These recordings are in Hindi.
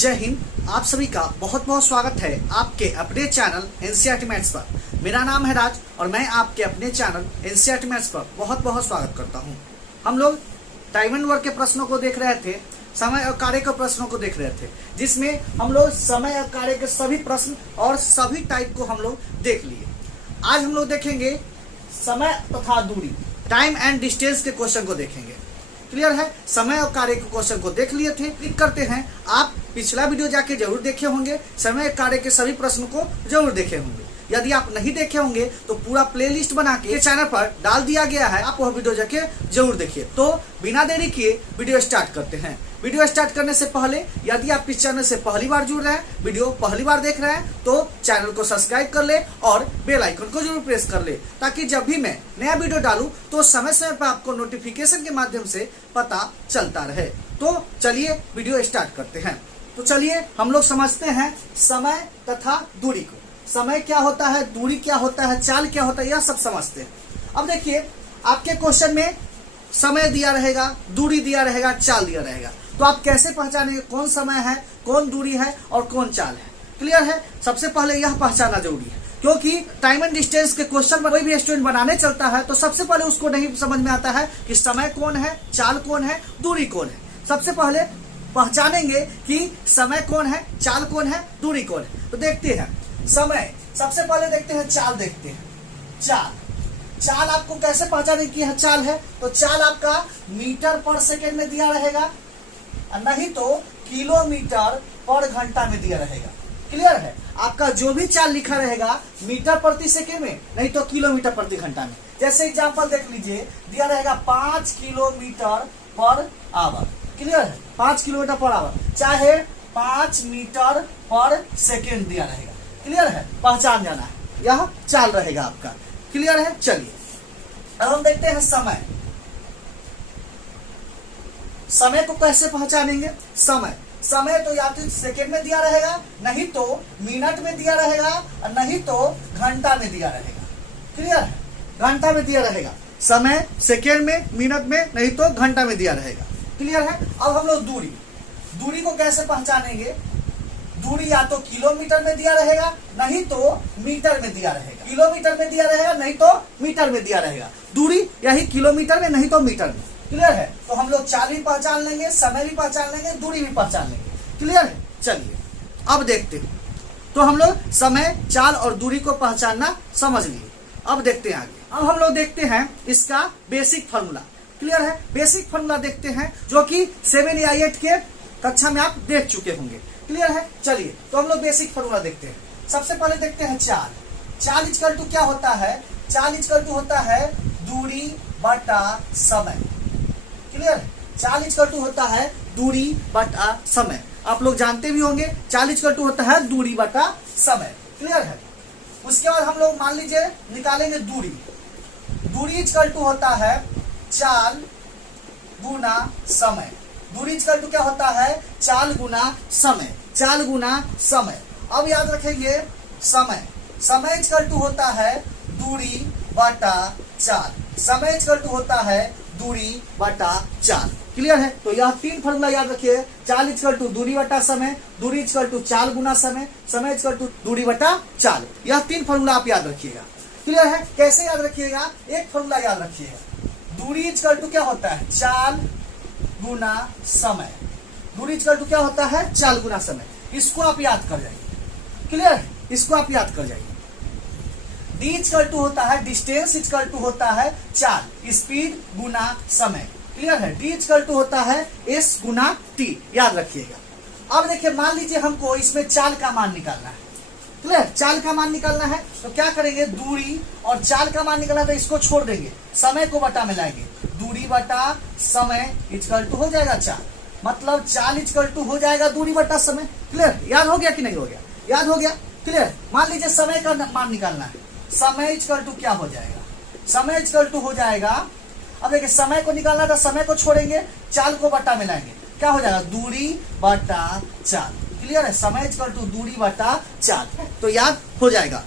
जय हिंद। आप सभी का बहुत बहुत स्वागत है आपके अपने चैनल एनसीईआरटी मैथ्स पर। मेरा नाम है राज और मैं आपके अपने चैनल एनसीईआरटी मैथ्स पर बहुत बहुत स्वागत करता हूं। हम लोग टाइम एंड वर्क के प्रश्नों को देख रहे थे, समय और कार्य के प्रश्नों को देख रहे थे, जिसमें हम लोग समय और कार्य के सभी प्रश्न और सभी टाइप को हम लोग देख लिए। आज हम लोग देखेंगे समय तथा दूरी, टाइम एंड डिस्टेंस के क्वेश्चन को देखेंगे। क्लियर है? समय और कार्य के क्वेश्चन को देख लिए थे। क्लिक करते हैं, आप पिछला वीडियो जाके जरूर देखे होंगे, समय कार्य के सभी प्रश्नों को जरूर देखे होंगे। यदि आप नहीं देखे होंगे तो पूरा प्लेलिस्ट बना के चैनल पर डाल दिया गया है, आप वह वीडियो जाके जरूर देखिए। तो बिना देरी किए वीडियो स्टार्ट करते हैं। वीडियो स्टार्ट करने से पहले यदि आप इस चैनल से पहली बार जुड़ रहे हैं, वीडियो पहली बार देख रहे हैं, तो चैनल को सब्सक्राइब कर ले और बेल आइकन को जरूर प्रेस कर ले, ताकि जब भी मैं नया वीडियो डालूं तो समय समय पर आपको नोटिफिकेशन के माध्यम से पता चलता रहे। तो चलिए वीडियो स्टार्ट करते हैं। तो चलिए हम लोग समझते हैं समय तथा दूरी को। समय क्या होता है, दूरी क्या होता है, चाल क्या होता है, यह सब समझते हैं। अब देखिए, आपके क्वेश्चन में समय दिया रहेगा, दूरी दिया रहेगा, चाल दिया रहेगा, तो आप कैसे पहचानेंगे कौन समय है, कौन दूरी है और कौन चाल है? क्लियर है? सबसे पहले यह पहचानना जरूरी है, क्योंकि टाइम एंड डिस्टेंस के क्वेश्चन कोई भी स्टूडेंट बनाने चलता है तो सबसे पहले उसको नहीं समझ में आता है कि समय कौन है, चाल कौन है, दूरी कौन है। सबसे पहले पहचानेंगे कि समय कौन है, चाल कौन है, दूरी कौन है। तो देखते हैं समय, सबसे पहले देखते हैं चाल। देखते हैं चाल आपको कैसे पहचाने कि यह चाल है? तो चाल आपका मीटर पर सेकेंड में दिया रहेगा, नहीं तो किलोमीटर पर घंटा में दिया रहेगा। क्लियर है? आपका जो भी चाल लिखा रहेगा मीटर प्रति सेकेंड में, नहीं तो किलोमीटर प्रति घंटा में। जैसे एग्जांपल देख लीजिए, दिया रहेगा 5 किलोमीटर पर आवर। क्लियर है? 5 किलोमीटर पर आवर, चाहे 5 मीटर पर सेकेंड दिया रहेगा। क्लियर है? पहचान जाना है, यह चाल रहेगा आपका। क्लियर है? चलिए अब हम देखते हैं समय को कैसे पहचानेंगे। समय तो या तो सेकेंड में दिया रहेगा, नहीं तो मिनट में दिया रहेगा, और नहीं तो घंटा में दिया रहेगा। क्लियर है? घंटा में दिया रहेगा समय, सेकेंड में, मिनट में, नहीं तो घंटा में दिया रहेगा। क्लियर है? अब हम लोग दूरी को कैसे पहचानेंगे? दूरी या तो किलोमीटर में दिया रहेगा, नहीं तो मीटर में दिया रहेगा। किलोमीटर में दिया रहेगा, नहीं तो मीटर में दिया रहेगा। दूरी यही किलोमीटर में, नहीं तो मीटर में। क्लियर है? तो हम लोग चाल भी पहचान लेंगे, समय भी पहचान लेंगे, दूरी भी पहचान लेंगे। क्लियर है? चलिए अब देखते हैं। तो हम लोग समय, चाल और दूरी को पहचानना समझ लिए। अब देखते हैं आगे। अब हम लोग देखते हैं इसका बेसिक फॉर्मूला। क्लियर है? बेसिक फॉर्मूला देखते हैं, जो कि 7 या 8 के कक्षा में आप देख चुके होंगे। क्लियर है? चलिए तो हम लोग बेसिक फॉर्मूला देखते हैं। सबसे पहले देखते हैं चाल इक्वल टू क्या होता है? चाल इक्वल टू होता है दूरी बटा समय। क्लियर है? चाल इक्वल टू होता है दूरी बटा समय। आप लोग जानते भी होंगे, चाल इक्वल टू होता है दूरी बटा समय। क्लियर है? उसके बाद हम लोग मान लीजिए निकालेंगे दूरी इक्वल टू होता है चाल गुना समय। दूरी इक्वल टू क्या होता है? चाल गुना समय। अब याद रखेंगे समय इक्वल टू होता है दूरी बटा चाल। समय इक्वल टू होता है दूरी बटा चाल। क्लियर है? तो यह 3 फॉर्मूला याद रखिए। चाल इक्वल टू दूरी बटा समय, दूरी इक्वल टू चाल गुना समय, समय इक्वल टू दूरी बटा चाल। यह 3 फॉर्मूला आप याद रखिएगा। क्लियर है? कैसे याद रखिएगा? एक फॉर्मूला याद रखिएगा, दूरी इक्वल टू क्या होता है? चाल गुना समय। दूरी इक्वल टू क्या होता है? चाल गुना समय। इसको आप याद कर जाइए। क्लियर है? इसको आप याद कर जाइए। डी इक्वल टू होता है, डिस्टेंस इक्वल टू होता है चाल, स्पीड गुना समय। क्लियर है? डी इक्वल टू होता है एस गुना टी। याद रखिएगा। अब देखिए, मान लीजिए हमको इसमें चाल का मान निकालना है। क्लियर? चाल का मान निकालना है तो क्या करेंगे? दूरी और चाल का मान निकालना है तो इसको छोड़ देंगे, समय को बटा में लाएंगे। दूरी बटा समय इक्वल टू हो जाएगा चाल, मतलब चाल इक्वल टू हो जाएगा दूरी बटा समय। क्लियर? याद हो गया कि नहीं हो गया? याद हो गया। क्लियर? मान लीजिए समय का मान निकालना है, समय इक्वल टू क्या हो जाएगा? समय इक्वल टू हो जाएगा, अब देखिए समय को निकालना था, समय को छोड़ेंगे, चाल को बटा में लाएंगे, क्या हो जाएगा? दूरी बटा चाल। क्लियर है? समय इक्वल टू दूरी बटा चाल, तो याद हो जाएगा।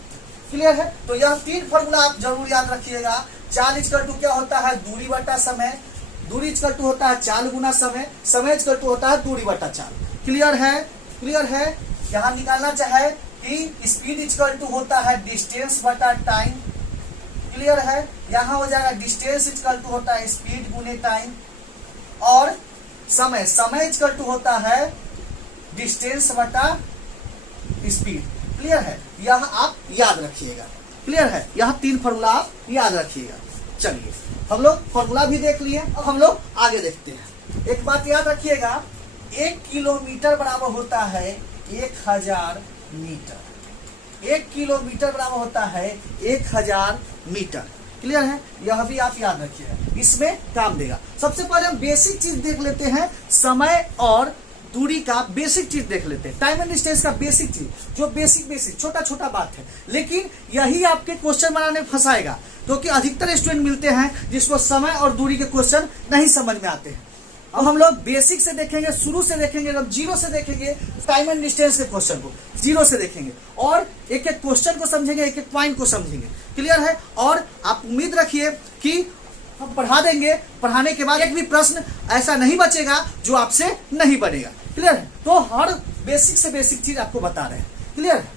क्लियर है? तो यह 3 फॉर्मूला आप जरूर याद रखिएगा। चाल इक्वल टू क्या होता है? दूरी बटा समय, दूरी इक्वल टू होता है चाल गुना समय, समय इक्वल टू होता है दूरी बटा चाल। क्लियर है? क्लियर है। यहाँ निकालना चाहे कि स्पीड इक्वल टू होता है डिस्टेंस बटा टाइम। क्लियर है। यहाँ हो जाएगा डिस्टेंस इक्वल टू होता है स्पीड गुने टाइम, और समय इक्वल टू होता है डिस्टेंस बटा स्पीड। क्लियर है। यह आप याद रखिएगा। क्लियर है। यह 3 फॉर्मूला आप याद रखिएगा। चलिए हम लोग फॉर्मूला भी देख लिए, अब हम लोग आगे देखते हैं। एक बात याद रखिएगा, 1 किलोमीटर बराबर होता है 1000 मीटर। 1 किलोमीटर बराबर होता है 1000 मीटर। क्लियर है। यह भी आप याद रखिएगा, इसमें काम देगा। सबसे पहले हम बेसिक चीज देख लेते हैं, समय और दूरी का बेसिक चीज देख लेते हैं। टाइम एंड डिस्टेंस का बेसिक चीज, जो बेसिक छोटा छोटा बात है, लेकिन यही आपके क्वेश्चन बनाने में फंसाएगा, क्योंकि अधिकतर स्टूडेंट मिलते हैं जिसको समय और दूरी के क्वेश्चन नहीं समझ में आते हैं। अब हम लोग बेसिक से देखेंगे, शुरू से देखेंगे, जब जीरो से देखेंगे टाइम एंड डिस्टेंस के क्वेश्चन को जीरो से देखेंगे, और एक एक क्वेश्चन को समझेंगे, एक एक पॉइंट को समझेंगे। क्लियर है। और आप उम्मीद रखिए कि हम पढ़ा देंगे, पढ़ाने के बाद एक भी प्रश्न ऐसा नहीं बचेगा जो आपसे नहीं बनेगा। क्लियर है। तो हर बेसिक से बेसिक चीज आपको बता रहे हैं। क्लियर है।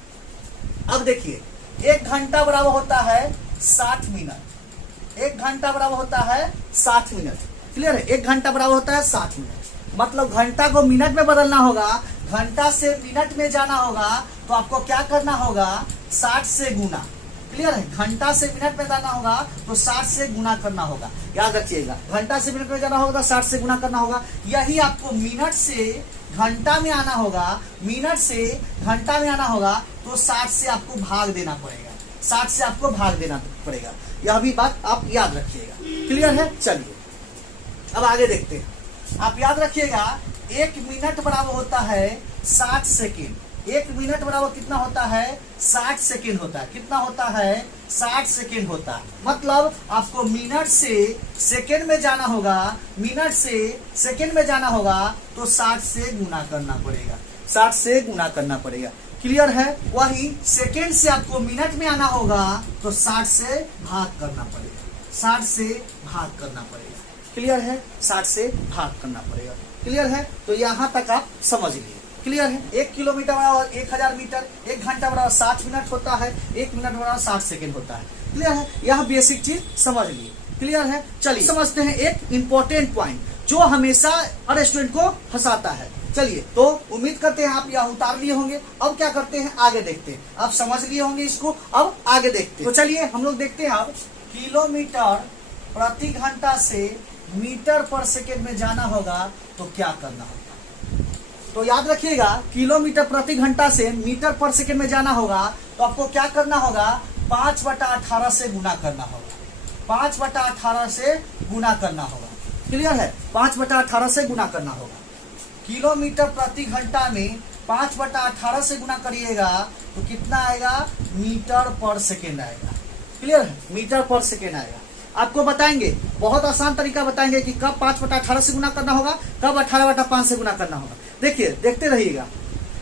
अब देखिए, 1 घंटा बराबर होता है 60 मिनट। 1 घंटा बराबर होता है 60 मिनट। क्लियर है। 1 घंटा बराबर होता है 60 मिनट। मतलब घंटा को मिनट में बदलना होगा, घंटा से मिनट में जाना होगा, तो आपको क्या करना होगा, 60 से गुना। क्लियर है। घंटा से मिनट में जाना होगा तो 60 से गुना करना होगा। याद रखिएगा, घंटा से मिनट में जाना होगा तो 60 से गुना करना होगा। यही आपको मिनट से घंटा में आना होगा, मिनट से घंटा में आना होगा, तो 60 से आपको भाग देना पड़ेगा। 60 से आपको भाग देना पड़ेगा। यह भी बात आप याद रखिएगा। क्लियर है। चलिए अब आगे देखते हैं। आप याद रखिएगा, 1 मिनट बराबर होता है 60 सेकेंड। 1 मिनट बराबर कितना होता है, 60 सेकेंड होता है। कितना होता है, 60 सेकेंड होता है। मतलब आपको मिनट से सेकेंड में जाना होगा, मिनट से सेकेंड में जाना होगा, तो 60 से गुना करना पड़ेगा। 60 से गुना करना पड़ेगा। क्लियर है। वही सेकेंड से आपको मिनट में आना होगा, तो 60 से भाग करना पड़ेगा। 60 से भाग करना पड़ेगा। क्लियर है। 60 से भाग करना पड़ेगा। क्लियर है। तो यहाँ तक आप समझ लिए। क्लियर है। 1 किलोमीटर बराबर 1000 मीटर, 1 घंटा बराबर 60 मिनट होता है, 1 मिनट बराबर 60 सेकेंड होता है। क्लियर है। यह बेसिक चीज समझ लिए। क्लियर है। चलिए समझते हैं एक इंपॉर्टेंट पॉइंट जो हमेशा हर स्टूडेंट को फंसाता है। चलिए, तो उम्मीद करते हैं आप यह उतार लिए होंगे। अब क्या करते हैं, आगे देखते हैं। आप समझ लिए होंगे इसको, अब आगे देखते हैं। तो चलिए हम लोग देखते हैं। अब किलोमीटर प्रति घंटा से मीटर पर सेकेंड में जाना होगा तो क्या करना होगा। तो याद रखिएगा, किलोमीटर प्रति घंटा से मीटर पर सेकेंड में जाना होगा तो आपको क्या करना होगा, 5/18 से गुना करना होगा। 5/18 से गुना करना होगा। क्लियर है। 5/18 से गुना करना होगा। किलोमीटर प्रति घंटा में 5/18 से गुना करिएगा तो कितना आएगा, मीटर पर सेकेंड आएगा। क्लियर है। मीटर पर सेकेंड आएगा। आपको बताएंगे, बहुत आसान तरीका बताएंगे कि कब 5/18 से गुना करना होगा, कब 18/5 से गुना करना होगा। देखिए, देखते रहिएगा,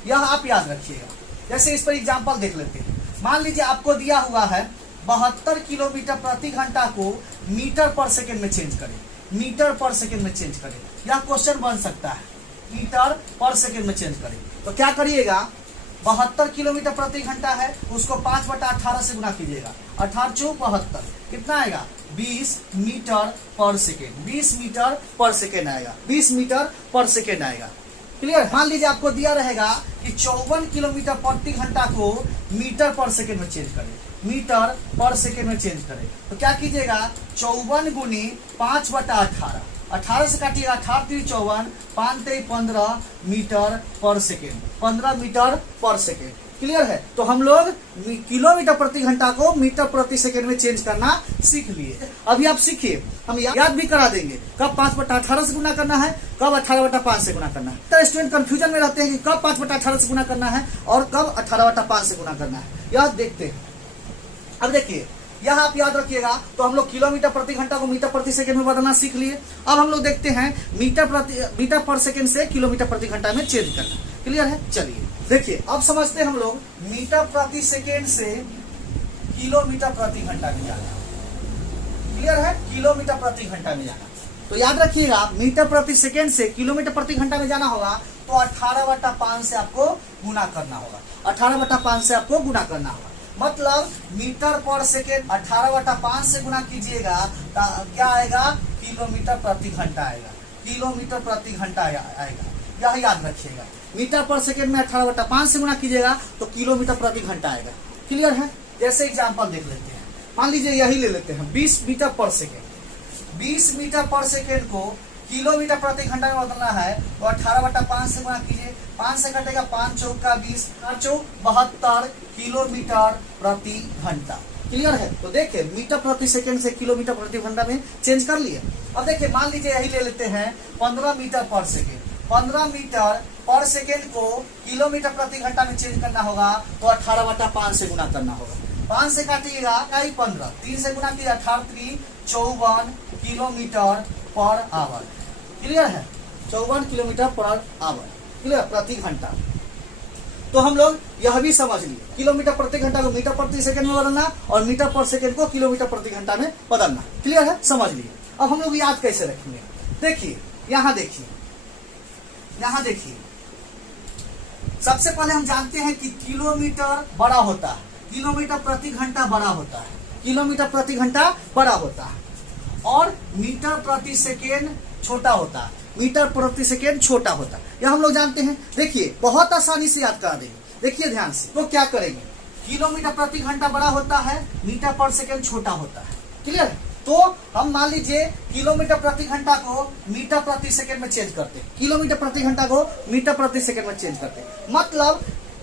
यह आप याद रखिएगा। जैसे इस पर एग्जांपल देख लेते हैं। मान लीजिए आपको दिया हुआ है 72 किलोमीटर प्रति घंटा को मीटर पर सेकेंड में चेंज करें। मीटर पर सेकेंड में चेंज करें, यह क्वेश्चन बन सकता है। मीटर पर सेकेंड में चेंज करें तो क्या करिएगा, 72 किलोमीटर प्रति घंटा है, उसको 5/18 से गुना कीजिएगा। 18×4 कितना आएगा, 20 मीटर पर सेकेंड। 20 मीटर पर सेकेंड आएगा। 20 मीटर पर सेकेंड आएगा। क्लियर। मान लीजिए आपको दिया रहेगा कि 54 किलोमीटर प्रति घंटा को मीटर पर सेकेंड में चेंज करें। मीटर पर सेकेंड में चेंज करें तो क्या कीजिएगा, 54 गुनी 5/18, 18 से काटिएगा, 18×3 = 54, 5×3 = 15 मीटर पर सेकेंड। 15 मीटर पर सेकेंड। क्लियर है। तो हम लोग किलोमीटर प्रति घंटा को मीटर प्रति सेकेंड में चेंज करना सीख लिए। अभी आप सीखिए, हम याद भी करा देंगे कब 5/18 से गुना करना है, कब 18/5 से गुना करना है। तो स्टूडेंट कंफ्यूजन में रहते हैं कि कब 5/18 से गुना करना है और कब 18/5 से गुना करना है। यह देखते हैं। अब देखिए, यह आप याद रखिएगा। तो हम लोग किलोमीटर प्रति घंटा को मीटर प्रति सेकेंड में बदलना सीख लिए। अब हम लोग देखते हैं मीटर पर सेकेंड से किलोमीटर प्रति घंटा में चेंज करना। क्लियर है। चलिए देखिए, अब समझते हैं हम लोग मीटर प्रति सेकेंड से किलोमीटर प्रति घंटा में जाना। क्लियर है। किलोमीटर प्रति घंटा में जाना। तो याद रखिएगा, मीटर प्रति सेकेंड से किलोमीटर प्रति घंटा में जाना होगा तो 18/5 से आपको गुना करना होगा, 18/5 से आपको गुना करना होगा। मतलब मीटर पर सेकेंड 18/5 से गुना कीजिएगा तो क्या आएगा, किलोमीटर प्रति घंटा आएगा, किलोमीटर प्रति घंटा आएगा, यह याद रखिएगा। मीटर पर सेकेंड में 18/5 से गुना कीजिएगा तो किलोमीटर प्रति घंटा आएगा। क्लियर है? जैसे एग्जांपल देख लेते हैं, मान लीजिए यही ले लेते हैं 20 मीटर पर सेकेंड। 20 मीटर पर सेकेंड को किलोमीटर प्रति घंटा में बदलना है तो 18/5 से गुना कीजिए, 5 से कटेगा 5 चौका 20, 5 चौक 72 किलोमीटर प्रति घंटा। क्लियर है? तो देखिए मीटर प्रति सेकेंड से किलोमीटर प्रति घंटा में चेंज कर लिए। अब देखिए मान लीजिए यही ले लेते हैं 15 मीटर पर सेकेंड। 15 मीटर पर सेकेंड को किलोमीटर प्रति घंटा में चेंज करना होगा तो 18/5 से गुना करना होगा। 5 से काटिएगा 15, 3 से गुना कीजिए 18 54 किलोमीटर पर आवर। क्लियर है? 54 किलोमीटर पर आवर, क्लियर, प्रति घंटा। तो हम लोग यह भी समझ लिए, किलोमीटर प्रति घंटा को मीटर प्रति सेकंड में बदलना और मीटर पर सेकंड को किलोमीटर प्रति घंटा में बदलना। क्लियर है? समझ लिए। अब हम लोग याद कैसे रखेंगे? देखिए यहाँ देखिए, यहाँ देखिए, सबसे पहले हम जानते हैं कि किलोमीटर बड़ा होता है, किलोमीटर प्रति घंटा बड़ा होता है, किलोमीटर प्रति घंटा बड़ा होता है, और मीटर प्रति सेकेंड छोटा होता है, मीटर प्रति सेकेंड छोटा होता है। यह हम लोग जानते हैं। देखिए बहुत आसानी से याद करा देंगे, देखिए ध्यान से। तो क्या करेंगे, किलोमीटर प्रति घंटा बड़ा होता है, मीटर पर सेकेंड छोटा होता है। क्लियर है? तो हम मान लीजिए किलोमीटर प्रति घंटा को मीटर प्रति सेकेंड में चेंज करते हैं, किलोमीटर प्रति घंटा को मीटर प्रति सेकेंड में चेंज करते हैं। मतलब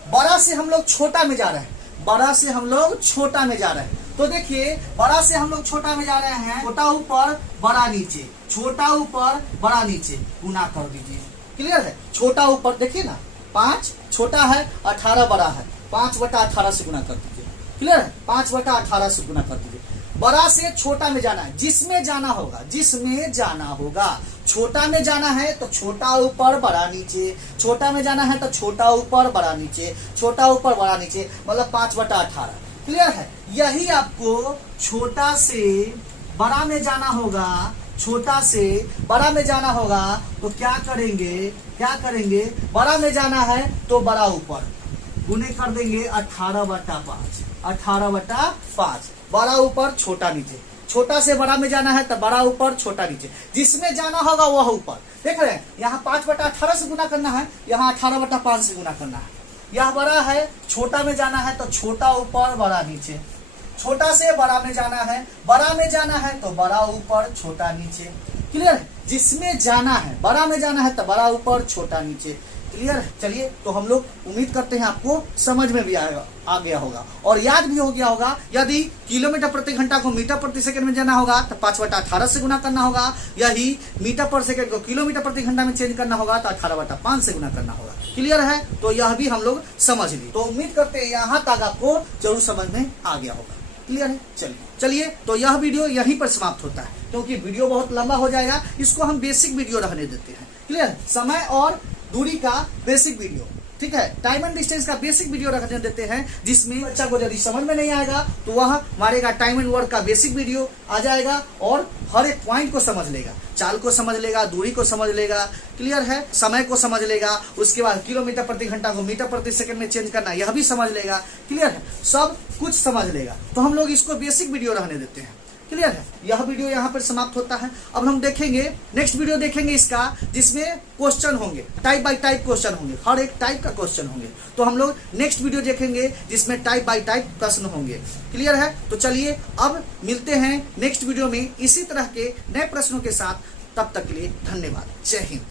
बड़ा से हम लोग छोटा में जा रहे हैं, बड़ा से हम लोग छोटा में जा रहे हैं। तो देखिए बड़ा से हम लोग छोटा में जा रहे हैं, छोटा ऊपर बड़ा नीचे, छोटा ऊपर बड़ा नीचे, गुना कर दीजिए। क्लियर है? छोटा ऊपर देखिए ना, 5 छोटा है, 18 बड़ा है, 5/18 से गुना कर दीजिए। क्लियर है? 5/18 से गुना कर दीजिए। बड़ा से छोटा में जाना है, जिसमें जाना होगा, जिसमें जाना होगा। छोटा में जाना है तो छोटा ऊपर बड़ा नीचे, छोटा में जाना है तो छोटा ऊपर बड़ा नीचे, छोटा ऊपर बड़ा नीचे, मतलब 5/18। क्लियर है? यही आपको छोटा से बड़ा में जाना होगा, छोटा से बड़ा में जाना होगा तो क्या करेंगे, क्या करेंगे, बड़ा में जाना है तो बड़ा ऊपर गुने कर देंगे 18/5, 18/5, बड़ा ऊपर छोटा नीचे, छोटा से बड़ा में जाना है तो बड़ा ऊपर छोटा नीचे, जिसमें जाना होगा वह ऊपर। देख रहे हैं यहाँ 5/18 से गुना करना है, यहाँ 18/5 से गुना करना है। यह बड़ा है, छोटा में जाना है तो छोटा ऊपर बड़ा नीचे, छोटा से बड़ा में जाना है, बड़ा में जाना है तो बड़ा ऊपर छोटा नीचे। क्लियर है? जिसमें जाना है, बड़ा में जाना है तो बड़ा ऊपर छोटा नीचे। क्लियर है? चलिए तो हम लोग उम्मीद करते हैं आपको समझ में भी आ गया होगा और याद भी हो गया होगा। यदि किलोमीटर प्रति घंटा को मीटर प्रति सेकंड में जाना होगा तो 5/18 से गुना करना होगा, यही मीटर पर सेकंड को किलोमीटर प्रति घंटा में चेंज करना होगा तो 18/5 से गुना करना होगा। क्लियर है? तो यह भी हम लोग समझ लिए। तो उम्मीद करते हैं यहाँ तक आपको जरूर समझ में आ गया होगा। क्लियर है? चलिए तो यह वीडियो यहीं पर समाप्त होता है, क्योंकि वीडियो बहुत लंबा हो जाएगा, इसको हम बेसिक वीडियो रहने देते हैं। क्लियर? समय और दूरी का बेसिक वीडियो, ठीक है, टाइम एंड डिस्टेंस का बेसिक वीडियो रखने देते हैं, जिसमें बच्चा को यदि समझ में नहीं आएगा तो वह मारेगा टाइम एंड वर्क का बेसिक वीडियो आ जाएगा और हर एक पॉइंट को समझ लेगा, चाल को समझ लेगा, दूरी को समझ लेगा। क्लियर है? समय को समझ लेगा, उसके बाद किलोमीटर प्रति घंटा को मीटर प्रति सेकंड में चेंज करना यह भी समझ लेगा। क्लियर है? सब कुछ समझ लेगा। तो हम लोग इसको बेसिक वीडियो रहने देते हैं। क्लियर है? यह वीडियो यहाँ पर समाप्त होता है। अब हम देखेंगे नेक्स्ट वीडियो देखेंगे इसका, जिसमें क्वेश्चन होंगे, टाइप बाय टाइप क्वेश्चन होंगे, हर एक टाइप का क्वेश्चन होंगे। तो हम लोग नेक्स्ट वीडियो देखेंगे जिसमें टाइप बाय टाइप प्रश्न होंगे। क्लियर है? तो चलिए अब मिलते हैं नेक्स्ट वीडियो में इसी तरह के नए प्रश्नों के साथ। तब तक के लिए धन्यवाद। जय हिंद।